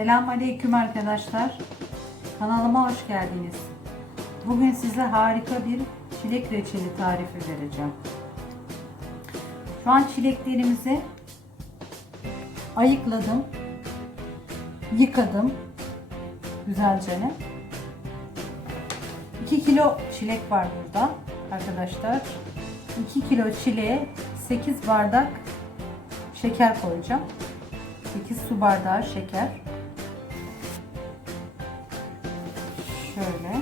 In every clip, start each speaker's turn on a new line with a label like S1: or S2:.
S1: Selamünaleyküm arkadaşlar. Kanalıma hoş geldiniz. Bugün size harika bir çilek reçeli tarifi vereceğim. Şu an çileklerimizi ayıkladım. Yıkadım. Güzelce. 2 kilo çilek var burada arkadaşlar. 2 kilo çileğe 8 bardak şeker koyacağım. 8 su bardağı şeker. Şöyle.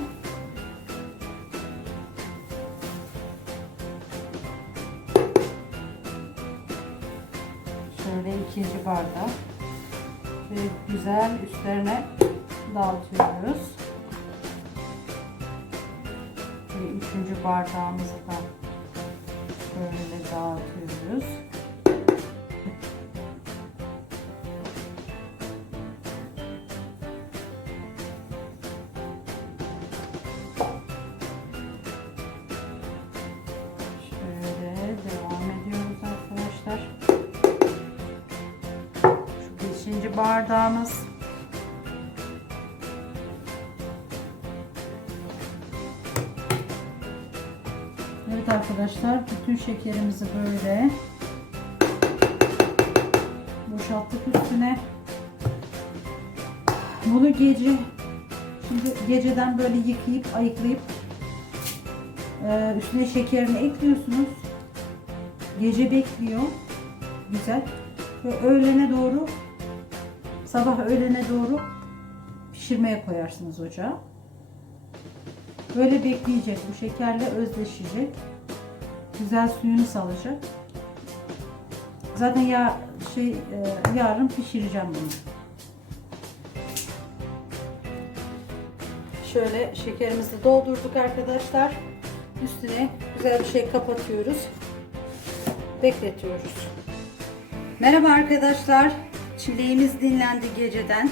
S1: Şöyle ikinci bardak. Ve güzel üstlerine dağıtıyoruz. Ve üçüncü bardağımızı da şöyle dağıtıyoruz. Beşinci bardağımız. Evet arkadaşlar bütün şekerimizi böyle boşalttık üstüne. Bunu gece şimdi geceden böyle yıkayıp ayıklayıp ee, üstüne şekerini ekliyorsunuz. Gece bekliyor. Güzel. Ve öğlene doğru sabah öğlene doğru pişirmeye koyarsınız ocağa. Böyle bekleyecek. Bu şekerle özleşecek. Güzel suyunu salacak. Zaten ya şey e, yarın pişireceğim bunu. Şöyle şekerimizi doldurduk arkadaşlar. Üstüne güzel bir şey kapatıyoruz. Bekletiyoruz. Merhaba arkadaşlar. Çileğimiz dinlendi geceden.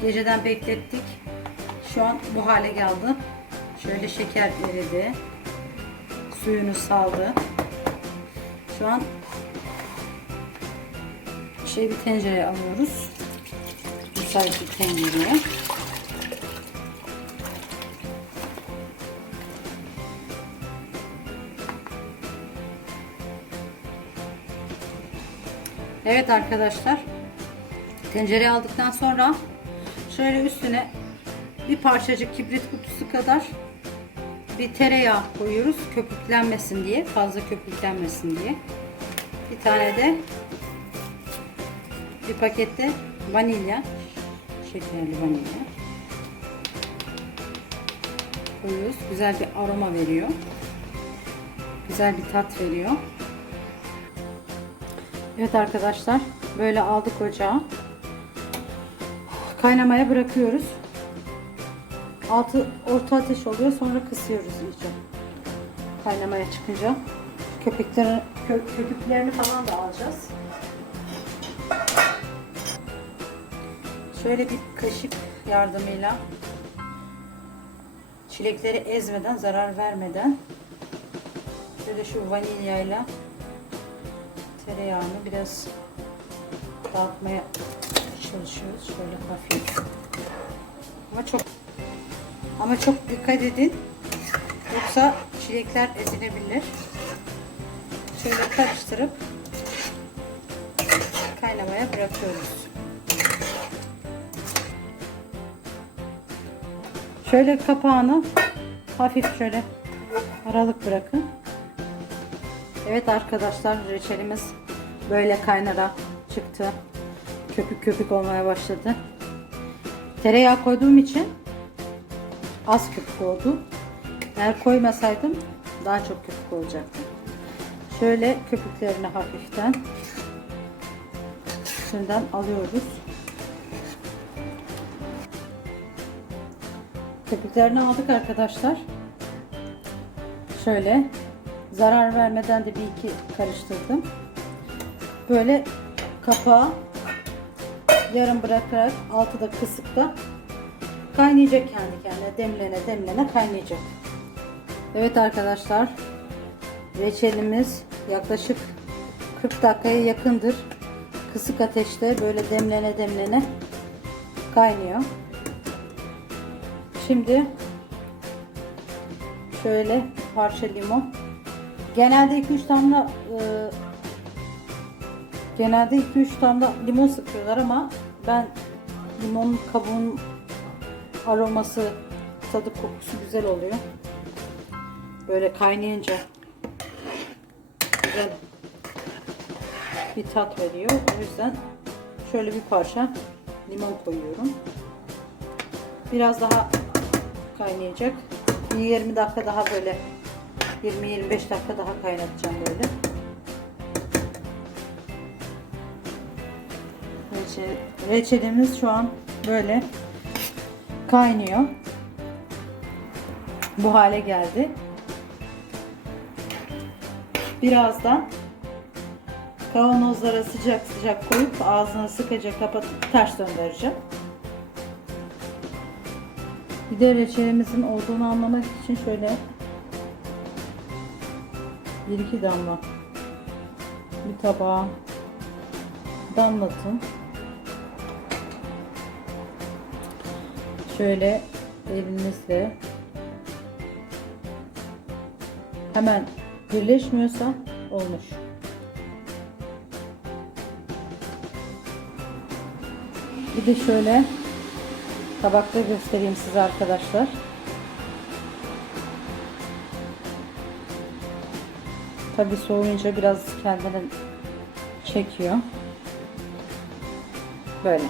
S1: Geceden beklettik. Şu an bu hale geldi. Şöyle şeker eridi. Suyunu saldı. Şu an şey bir tencereye alıyoruz. Müsait bir tencereye. Evet arkadaşlar. Tencereye aldıktan sonra şöyle üstüne bir parçacık kibrit kutusu kadar bir tereyağı koyuyoruz. Köpüklenmesin diye. Fazla köpüklenmesin diye. Bir tane de bir pakette vanilya şekerli vanilya koyuyoruz. Güzel bir aroma veriyor. Güzel bir tat veriyor. Evet arkadaşlar böyle aldık ocağa. Kaynamaya bırakıyoruz. Altı orta ateş oluyor sonra kısıyoruz iyice. Kaynamaya çıkınca köpüklerini, kö, köpüklerini falan da alacağız. Şöyle bir kaşık yardımıyla çilekleri ezmeden, zarar vermeden şöyle şu vanilyayla tereyağını biraz dağıtmaya çalışıyoruz. Şöyle hafif. Ama çok ama çok dikkat edin. Yoksa çilekler ezilebilir. Şöyle karıştırıp kaynamaya bırakıyoruz. Şöyle kapağını hafif şöyle aralık bırakın. Evet arkadaşlar reçelimiz böyle kaynara çıktı. Köpük köpük olmaya başladı. Tereyağı koyduğum için az köpük oldu. Eğer koymasaydım daha çok köpük olacaktı. Şöyle köpüklerini hafiften üstünden alıyoruz. Köpüklerini aldık arkadaşlar. Şöyle zarar vermeden de bir iki karıştırdım. Böyle kapağı yarım bırakarak altı da kısıp da kaynayacak kendi kendine demlene demlene kaynayacak. Evet arkadaşlar reçelimiz yaklaşık 40 dakikaya yakındır kısık ateşte böyle demlene demlene kaynıyor. Şimdi şöyle parça limon. Genelde 2-3 damla e, genelde 2-3 damla limon sıkıyorlar ama ben limon kabuğun aroması, tadı kokusu güzel oluyor. Böyle kaynayınca güzel bir tat veriyor. O yüzden şöyle bir parça limon koyuyorum. Biraz daha kaynayacak. Bir 20 dakika daha böyle 20-25 dakika daha kaynatacağım böyle. Reçel, reçelimiz şu an böyle kaynıyor. Bu hale geldi. Birazdan kavanozlara sıcak sıcak koyup ağzını sıkıca kapatıp ters döndüreceğim. Bir de reçelimizin olduğunu anlamak için şöyle bir iki damla bir tabağa damlatın. Şöyle elinizle hemen birleşmiyorsa olmuş. Bir de şöyle tabakta göstereyim size arkadaşlar. Tabi soğuyunca biraz kendini çekiyor. Böyle.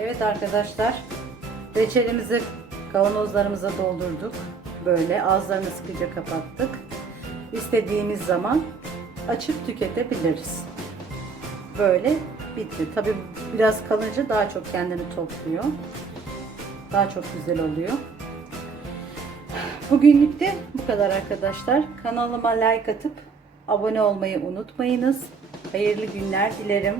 S1: Evet arkadaşlar. Reçelimizi kavanozlarımıza doldurduk. Böyle ağızlarını sıkıca kapattık. İstediğimiz zaman açıp tüketebiliriz. Böyle bitti. Tabi biraz kalınca daha çok kendini topluyor. Daha çok güzel oluyor. Bugünlük de bu kadar arkadaşlar. Kanalıma like atıp abone olmayı unutmayınız. Hayırlı günler dilerim.